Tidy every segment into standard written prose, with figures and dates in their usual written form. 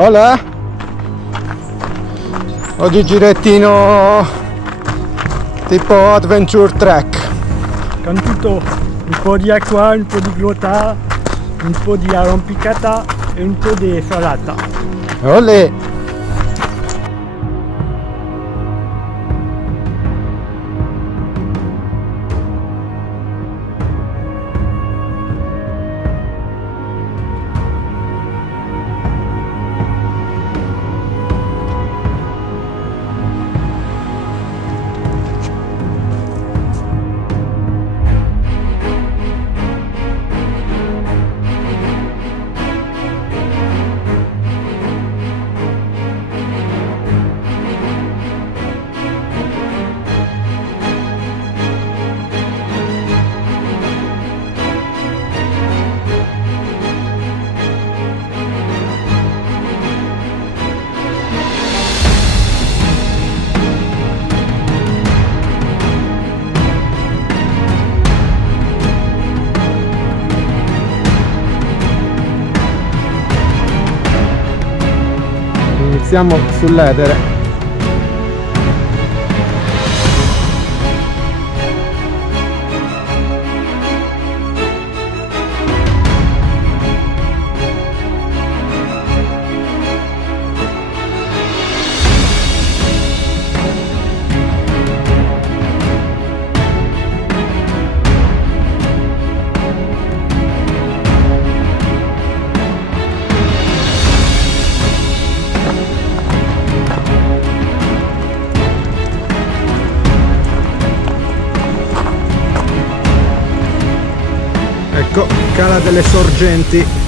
Olè! Oggi girettino tipo Adventure Track. Con tutto, un po' di acqua, un po' di glotta, un po' di arrampicata e un po' di salata. Olè! Iniziamo sull'Edere. Ecco, Cala delle Sorgenti.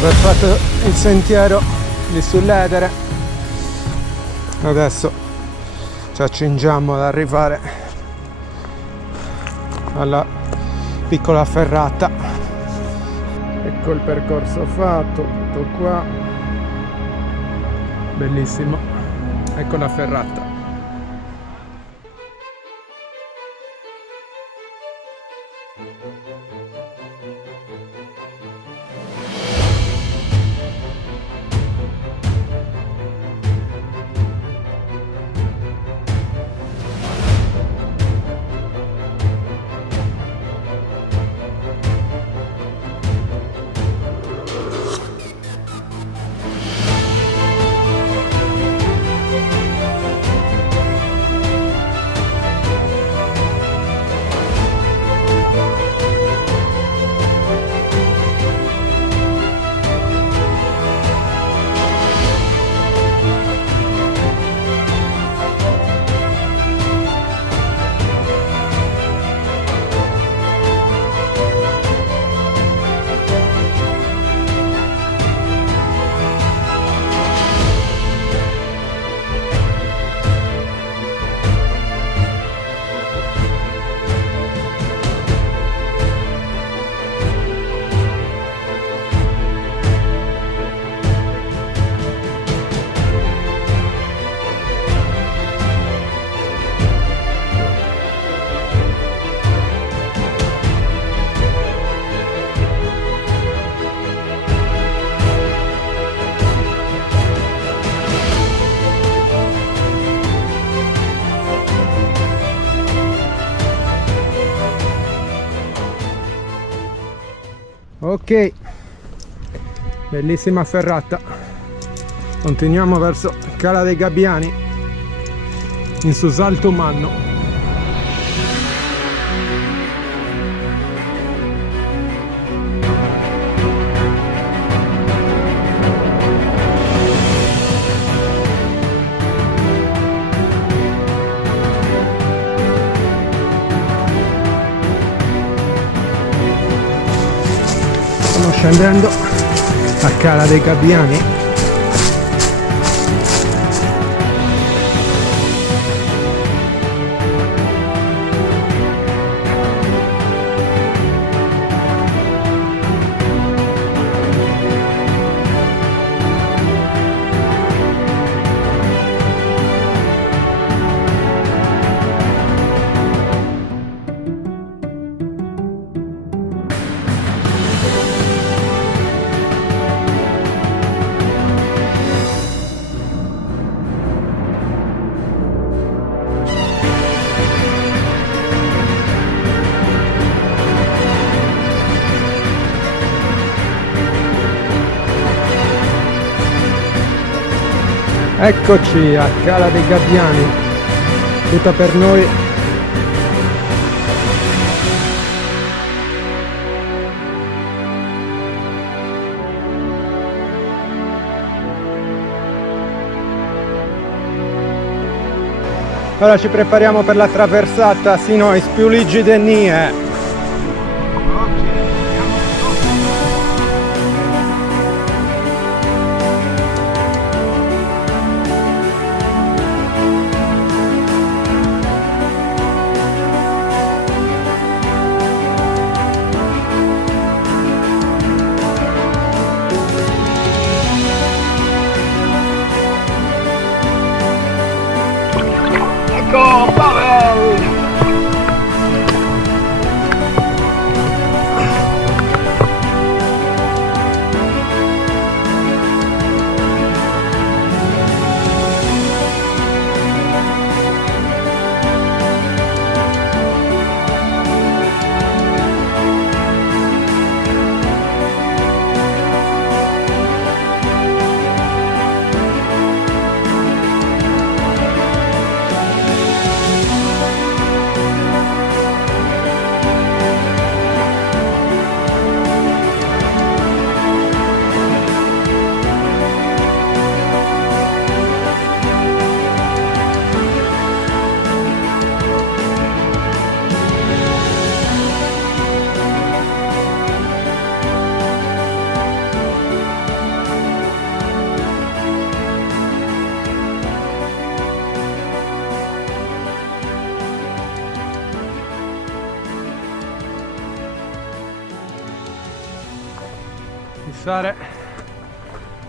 Aver fatto il sentiero lì sull'Edere, adesso ci accingiamo ad arrivare alla piccola ferrata. Ecco il percorso fatto, tutto qua, bellissimo. Ecco la ferrata. Ok, bellissima ferrata. Continuiamo verso Cala dei Gabbiani in su Salto Manno. Stiamo scendendo a Cala dei Gabbiani. Eccoci a Cala dei Gabbiani, tutta per noi. Ora ci prepariamo per la traversata sino ai Spiuligi Denie. Ecco, Pavel!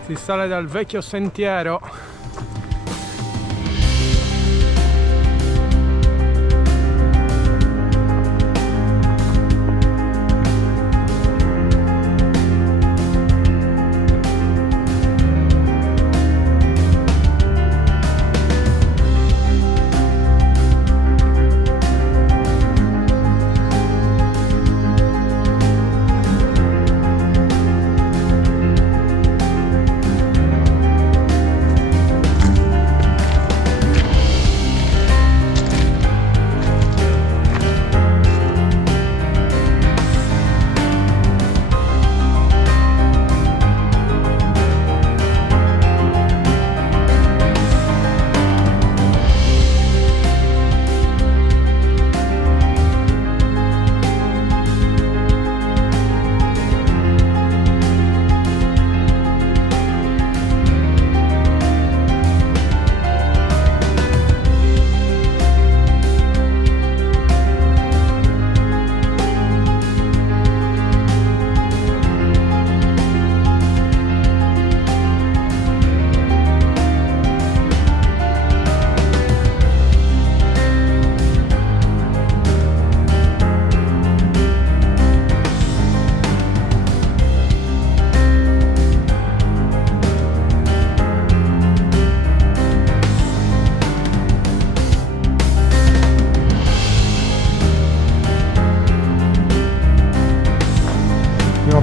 Si sale dal vecchio sentiero.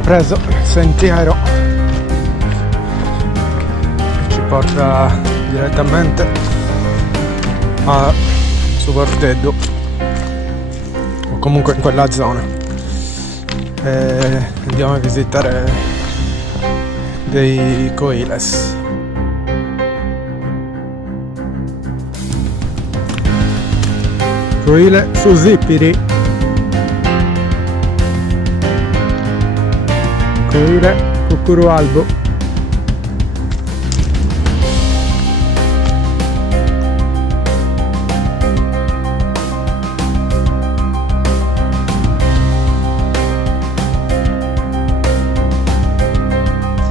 preso il sentiero che ci porta direttamente a Suporteddu, o comunque in quella zona, e andiamo a visitare dei coiles. Coile su Zippiri, coile Cucurualbo.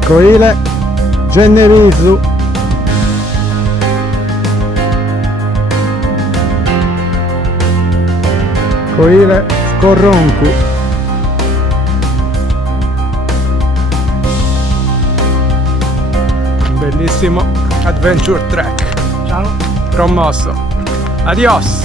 Coile Gennevisu, coile Scorroncu, bellissimo adventure track Ciao. promosso. Adios.